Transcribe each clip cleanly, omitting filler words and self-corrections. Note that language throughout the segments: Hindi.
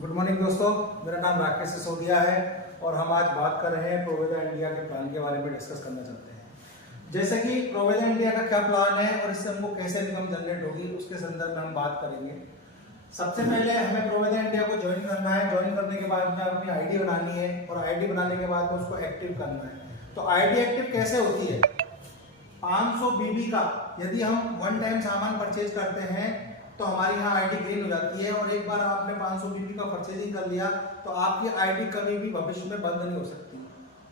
गुड मॉर्निंग दोस्तों, मेरा नाम राकेश सिसोदिया है और हम आज बात कर रहे हैं प्रोवेदा इंडिया के प्लान के बारे में डिस्कस करना चाहते हैं। जैसे कि प्रोवेदा इंडिया का क्या प्लान है और इससे हमको कैसे इनकम जनरेट होगी उसके संदर्भ में हम बात करेंगे। सबसे पहले हमें प्रोवेदा इंडिया को ज्वाइन करना है। ज्वाइन करने के बाद में अपनी आईडी बनानी है और आईडी बनाने के बाद में उसको एक्टिव करना है। तो आईडी एक्टिव कैसे होती है? 500 बीबी का यदि हम वन टाइम सामान परचेज करते हैं तो हमारी यहाँ आईडी ग्रीन हो जाती है और एक बार आपने 500 बीबी का परचेजिंग कर लिया तो आपकी आईडी कभी भी भविष्य में बंद नहीं हो सकती।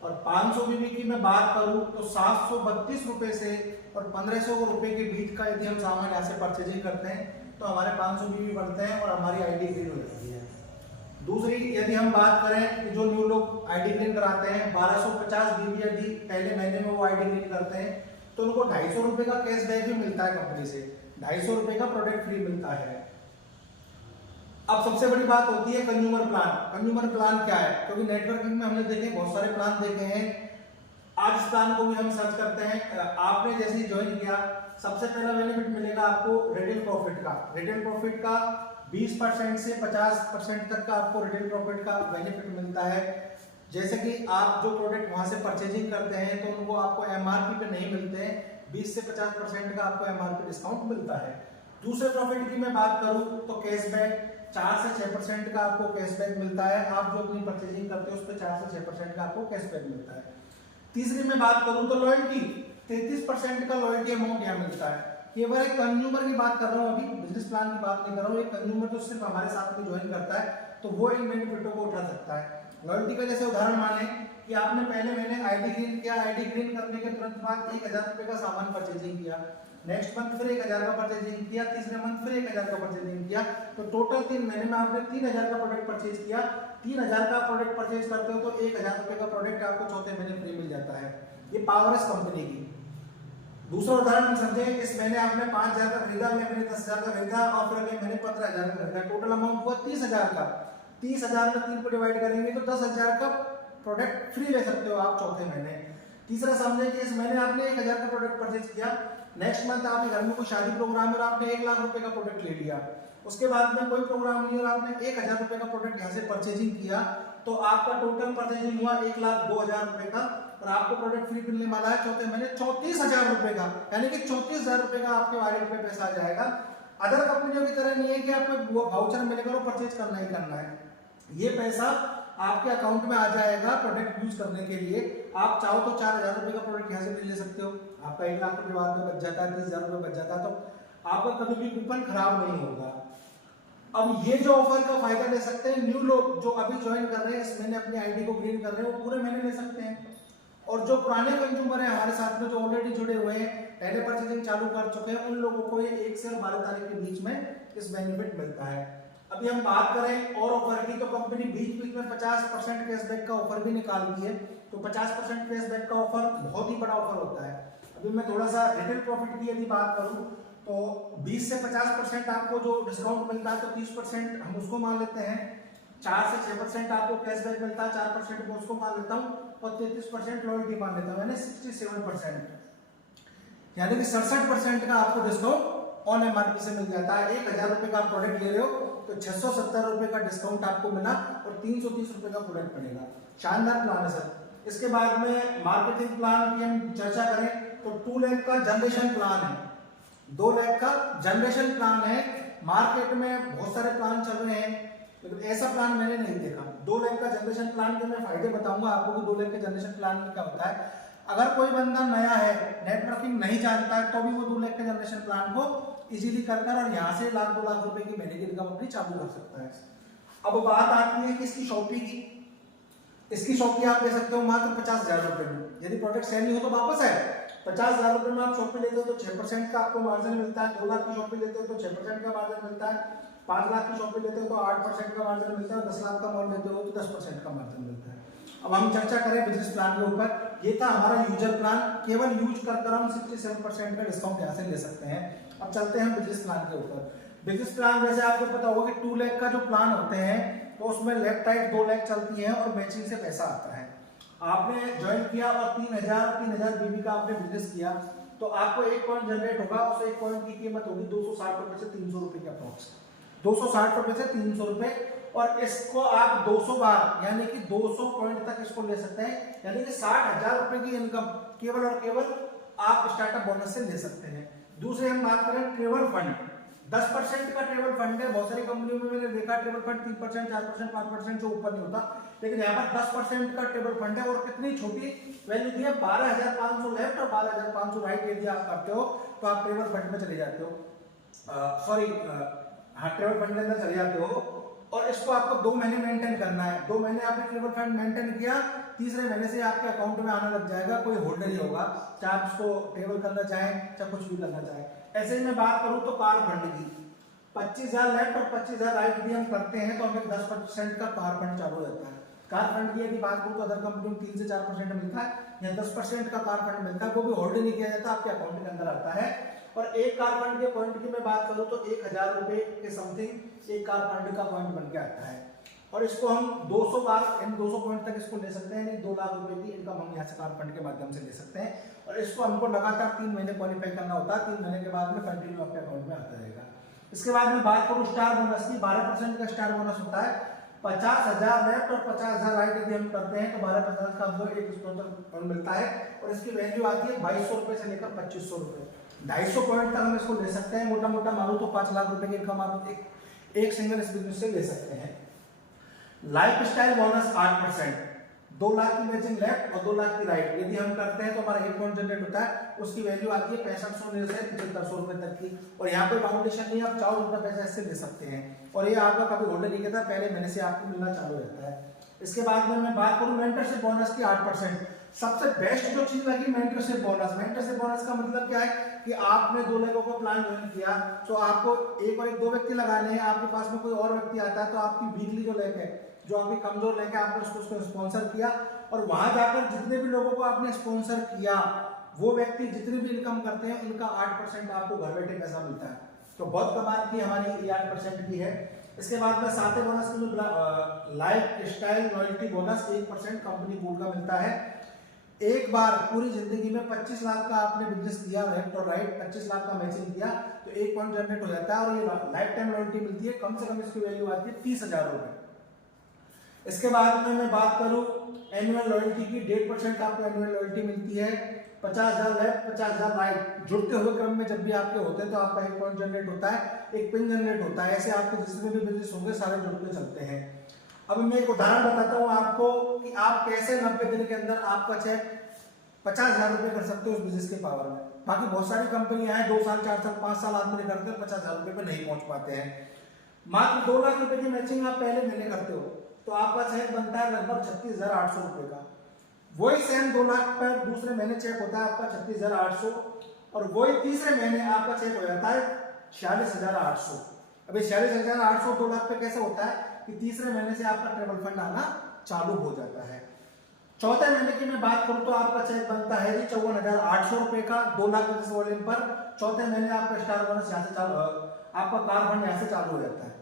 और 500 बीबी की मैं बात करूं तो 732 रुपए से और 1500 रुपए के बीच का यदि हम सामान यहाँ से परचेजिंग करते हैं तो हमारे 500 बीबी बढ़ते हैं और हमारी आईडी ग्रीन हो जाती है। दूसरी यदि हम बात करें कि जो न्यू लोग आईडी ग्रीन कराते हैं 1250 बीबी यदि पहले महीने में वो आईडी ग्रीन करते हैं तो उनको 250 रुपए का कैशबैक भी मिलता है कंपनी से। 250 रुपए का प्रोडक्ट फ्री मिलता है। अब सबसे बड़ी बात होती है कंज्यूमर प्लान। कंज्यूमर प्लान क्या है? क्योंकि नेटवर्किंग में हमने देखे बहुत सारे प्लान देखे हैं। आज इस प्लान को भी हम सर्च करते हैं। आपने जैसे ही ज्वाइन किया सबसे पहला बेनिफिट मिलेगा आपको रिटेल प्रॉफिट का। रिटेल प्रॉफिट का 20% से 50% तक का आपको रिटेल प्रॉफिट का बेनिफिट मिलता है। जैसे कि आप जो प्रोडक्ट वहां से परचेजिंग करते हैं तो उनको आपको एमआरपी पे नहीं मिलते हैं, 20 से 50% का आपको एमआरपी डिस्काउंट मिलता है। दूसरे प्रॉफिट की मैं बात करूं तो कैशबैक 4 से 6% का आपको कैशबैक मिलता है। आप जो अपनी परचेजिंग करते हो उस पर 4 से 6% का आपको कैशबैक मिलता है। तीसरी मैं बात करूं तो लॉयल्टी 33% का लॉयल्टी अमाउंट यहाँ मिलता है। केवल एक कंज्यूमर की बात कर रहा हूँ, अभी बिजनेस प्लान की बात नहीं कर रहा हूँ। एक कंज्यूमर जो सिर्फ हमारे साथ में ज्वाइन करता है तो वो इन बेनिफिटों को उठा सकता है। लॉयल्टी का जैसे उदाहरण माने कि आपने पहले महीने आईडी ग्रीन किया, आईडी ग्रीन करने के तुरंत बाद 1000 रुपए का सामान परचेजिंग किया, नेक्स्ट मंथ फिर 1000 का परचेजिंग किया, तीसरे मंथ फिर 1000 का परचेजिंग किया, तो टोटल 3 महीने में आपने 3000 का प्रोडक्ट परचेज किया। 3000 का प्रोडक्ट परचेज करते हो तो 1000 रुपए का प्रोडक्ट आपको चौथे महीने फ्री मिल जाता है। ये पावरस कंपनी की। दूसरा उदाहरण हम समझे, इस महीने आपने 5000 का खरीदा, मैं मैंने 10000 का खरीदा और फिर अगले महीने 15000 का खरीदा, टोटल अमाउंट हुआ 30000 का। 30000 में 3 को डिवाइड करेंगे तो 10000 का प्रोडक्ट फ्री ले सकते हो आप चौथे महीने। तीसरा समझे कि इस महीने आपने 1000 का प्रोडक्ट परचेज किया, नेक्स्ट मंथ आपके घर में कोई शादी प्रोग्राम है और आपने 1 लाख रुपए का प्रोडक्ट ले लिया, उसके बाद में कोई प्रोग्राम नहीं और आपने 1000 रुपए का प्रोडक्ट यहाँ से परचेजिंग किया तो आपका टोटल परचेजिंग हुआ 1,02,000 रुपए का और आपको प्रोडक्ट फ्री मिलने वाला है चौथे महीने 34,000 रुपए का। यानी कि 34,000 रुपए का आपके वॉलेट पे पैसा आ जाएगा। अदर कंपनियों की तरह नहीं है कि आपको वाउचर मिलेगा और परचेज करना ही करना है। ये पैसा आपके अकाउंट में आ जाएगा प्रोडक्ट यूज करने के लिए। आप चाहो तो 4,000 रुपए का प्रोडक्ट यहाँ से भी ले सकते हो, आपका 1 लाख रुपए बाद में बच जाता है, 30,000 रुपए बच जाता है, तो आपका कभी भी कूपन खराब नहीं होगा। अब ये जो ऑफर का फायदा ले सकते हैं न्यू लोग जो अभी ज्वाइन कर रहे हैं, इस महीने अपनी आईडी को ग्रीन कर रहे हैं, वो पूरे महीने ले सकते हैं। और जो पुराने कंज्यूमर है हमारे साथ में जो ऑलरेडी जुड़े हुए हैं, पहले परचेजिंग चालू कर चुके हैं, उन लोगों को ये 1 से 12 तारीख के बीच में इस बेनिफिट मिलता है। अभी हम बात करें और ऑफर की तो कंपनी बीच बीच में 50% कैशबैक का ऑफर भी निकालती है। तो 50% कैशबैक का ऑफर बहुत ही बड़ा ऑफर होता है। अभी मैं थोड़ा सा रिटेल प्रॉफिट की यदि बात करूं तो 20 से 50% आपको जो डिस्काउंट मिलता है तो 30% हम उसको मान लेते हैं, 4 से 6% आपको कैशबैक मिलता है, 4% मैं उसको मान लेता हूं और 33% लॉयल्टी मान लेता हूं, यानी 67%, यानी कि 67% का आपको डिस्काउंट ऑन एमआरपी से मिल जाता है। 1000 रुपए का प्रोडक्ट ले रहे हो तो 670 रुपए का डिस्काउंट आपको मिला और 330 रुपए का प्रोडक्ट पड़ेगा। शानदार प्लान है सर। इसके बाद में मार्केटिंग प्लान की हम चर्चा करें तो 2 लाख का जनरेशन प्लान है, 2 लाख का जनरेशन प्लान है। मार्केट में बहुत सारे प्लान चल रहे हैं लेकिन ऐसा प्लान मैंने नहीं देखा। 2 लाख का जनरेशन प्लान के मैं फायदे बताऊंगा आपको कि 2 लाख के जनरेशन प्लान में क्या होता है। अगर कोई बंदा नया है, नेटवर्किंग नहीं जानता है तो भी वो 2 लाख के जनरेशन प्लान को इजीली कर और यहाँ से 1,00,000 2 लाख रुपए की महीने की इनकम अपनी चालू कर सकता है। अब बात आती है कि इसकी शॉपिंग की। इसकी शॉपिंग आप ले सकते हो मात्र 50,000 रुपए में। यदि प्रोडक्ट सेल नहीं हो तो वापस है 50,000 रुपए में आप शॉपिंग लेते हो तो 6% का आपको मार्जिन मिलता है। 2 लाख की शॉपिंग लेते हो तो 6% का मार्जिन मिलता है। 5 लाख की शॉपिंग लेते हो तो 8% का मार्जिन मिलता है। 10 लाख का मॉल लेते हो तो 10% का मार्जिन मिलता है। अब हम चर्चा करें बिजनेस प्लान के ऊपर। ये था हमारा यूजर प्लान, केवल यूज कर हम 67% का डिस्काउंट यहाँ से ले सकते हैं। अब चलते हैं बिजनेस प्लान के ऊपर। बिजनेस प्लान जैसे आपको पता होगा कि 2 लाख का जो प्लान होते हैं तो उसमें लेफ्ट राइट 2 लाख चलती है और मैचिंग से पैसा आता है। आपने ज्वाइन किया और 3000 बीबी का आपने बिजनेस किया तो आपको 1 पॉइंट जनरेट होगा। उस 1 पॉइंट की कीमत होगी 260 रुपए से 300 रुपए के अप्रॉक्स, 260 रुपए से 300 रुपए। और इसको आप 200 बार यानी कि 200 पॉइंट तक इसको ले सकते हैं, यानी कि 60,000 रुपए की इनकम केवल और केवल आप स्टार्टअप बोनस से ले सकते हैं। दूसरे हम बात करें ट्रेवल फंड, 10% का ट्रेवल फंड है। बहुत सारी कंपनियों में मैंने देखा ट्रेवल फंड 3%, 4%, 5% से ऊपर नहीं होता, लेकिन यहाँ पर 10% का ट्रेवल फंड है और कितनी छोटी वैल्यू दी है, 12,500 लेफ्ट और 12,500 राइट। यदि आप करते हो तो आप ट्रेवल फंड में चले जाते हो, ट्रेवल फंड के अंदर चले जाते हो और इसको आपको 2 महीने मेंटेन करना है। 2 महीने आपने ट्रेवल फंड मेंटेन किया, तीसरे महीने से आपके अकाउंट में आने लग जाएगा, कोई होल्डर नहीं होगा, चाहे आप इसको ट्रेवल करना चाहें चाहे कुछ भी करना चाहें। ऐसे ही मैं बात करूं तो कार फंड की, 25,000 लेफ्ट और 25,000 राइट भी हम करते हैं तो हमें 10% का कार फंड चालू हो जाता है। कार फंड की यदि बात करूं तो अदर कंपनी में 3 से 4% मिलता है, या 10% का कार फंड मिलता है, वो भी होल्ड नहीं किया जाता, आपके अकाउंट के अंदर आता है। और एक कार फंड के पॉइंट की मैं बात करूं तो 1,000 रुपए के समथिंग एक कार फंड का पॉइंट बन के आता है और इसको हम 200 बार इन 200 पॉइंट तक इसको ले सकते हैं, 2 लाख रुपए की इनकम हम यहाँ से कार फंड के माध्यम से ले सकते हैं। और इसको हमको लगातार 3 महीने क्वालिफाई करना होता है, 3 महीने के बाद में कंटिन्यू आपके अकाउंट में आता रहेगा। इसके बाद में बात करूं स्टार बोनस की, 12% का स्टार बोनस होता है, 50,000 लेफ्ट और 50,000 राइट यदि हम करते हैं तो 12% का हमको एक स्पॉन्सर मिलता है और इसकी वैल्यू आती है 2200 रुपए से लेकर 2500 रुपए, 250 पॉइंट तक हम इसको ले सकते हैं। मोटा मोटा मानो तो 5 लाख रुपए की इनकम आप एक सिंगल इस बिजनेस से ले सकते हैं। लाइफस्टाइल बोनस 8%, 2 लाख की मैचिंग लेफ्ट और 2 लाख की राइट यदि हम करते हैं तो हमारा 1 पॉइंट जनरेट होता है, उसकी वैल्यू आती है 6500 से 7500 रुपए तक की। और यहाँ पे फाउंडेशन नहीं, आप चाहो उतना पैसा इससे ले सकते हैं और ये आपका कभी होल्डर नहीं कहता, पहले महीने से आपको मिलना चालू रहता है। इसके बाद में मैं बात करूं मेंटरशिप बोनस की 8%, सबसे बेस्ट जो चीज लगी मेंटरशिप बोनस। मेंटरशिप बोनस का मतलब क्या है कि आपने 2 लोगों को प्लान ज्वाइन किया तो आपको एक और एक 2 व्यक्ति लगाने हैं, आपके पास में कोई और व्यक्ति आता है तो आपकी वीकली जो लेके जो आपकी कमजोर लेके आपने उसको स्पॉन्सर किया और वहां जाकर जितने भी लोगों को आपने स्पॉन्सर किया वो व्यक्ति जितनी भी इनकम करते हैं उनका 8% आपको घर बैठे पैसा मिलता है। तो बहुत कमाल की हमारी 8% की है। इसके बाद में 7वें बोनस की life style royalty bonus 1% company pool का मिलता है। एक बार पूरी जिंदगी में 25 लाख का आपने बिजनेस किया लेफ्ट और राइट, 25 लाख का मैचिंग किया तो 1 पॉइंट जनरेट हो जाता है और ये लाइफ टाइम रॉयल्टी मिलती है, कम से कम इसकी वैल्यू आती है 30,000 रुपए। इसके बाद में मैं बात करूं एनुअल लॉयल्टी की, 1.5% आपको एनुअल लॉयल्टी मिलती है, 50,000 लेफ्ट 50,000 राइट जुड़ते हुए क्रम में जब भी आपके होते हैं तो आपका 1 पॉइंट जनरेट होता है, एक पिन जनरेट होता है। ऐसे आपके जितने भी बिजनेस होंगे सारे जुड़ते चलते हैं। अब मैं एक उदाहरण बताता हूं आपको कि आप कैसे 90 दिन के अंदर आपका चेक 50,000 रुपए कर सकते हो उस बिजनेस के पावर में। बाकी बहुत सारी कंपनियां हैं 2 साल 4 साल 5 साल आदमी करते हैं 50,000 रुपए पे नहीं पहुंच पाते हैं। मात्र 2 लाख रुपए की मैचिंग आप पहले महीने करते हो तो आपका चेक बनता है लगभग 36,800 रुपए का। वही सेम 2 लाख पर दूसरे महीने चेक होता है आपका 36,800 और वही तीसरे महीने आपका चेक हो जाता है 46,800। अब ये 46,800 2 लाख पे कैसे होता है कि तीसरे महीने से आपका ट्रेवल फंड आना चालू हो जाता है। चौथे महीने की मैं बात करूं तो आपका चेक बनता है 54,800 रुपए का 2 लाख वॉल्यूम पर। चौथे महीने आपका स्टार बोनस यहाँ से आपका कार फंड यहाँ से चालू हो जाता है।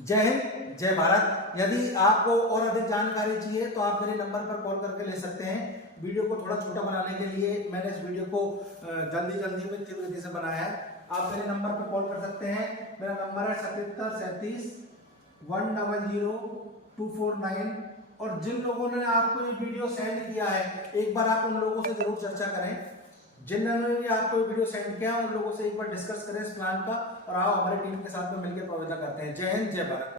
जय हिंद जय भारत। यदि आपको और अधिक जानकारी चाहिए तो आप मेरे नंबर पर कॉल करके ले सकते हैं। वीडियो को थोड़ा छोटा बनाने के लिए मैंने इस वीडियो को जल्दी में तीव्र से बनाया है। आप मेरे नंबर पर कॉल कर सकते हैं। मेरा नंबर है 7737 100 249। और जिन लोगों ने आपको ये वीडियो सेंड किया है एक बार आप उन लोगों से जरूर चर्चा करें। जिन्होंने भी आपको ये वीडियो सेंड किया उन लोगों से एक बार डिस्कस करें इस प्लान का और आओ हमारी टीम के साथ में मिलकर प्रोविजन करते हैं। जय हिंद जय भारत।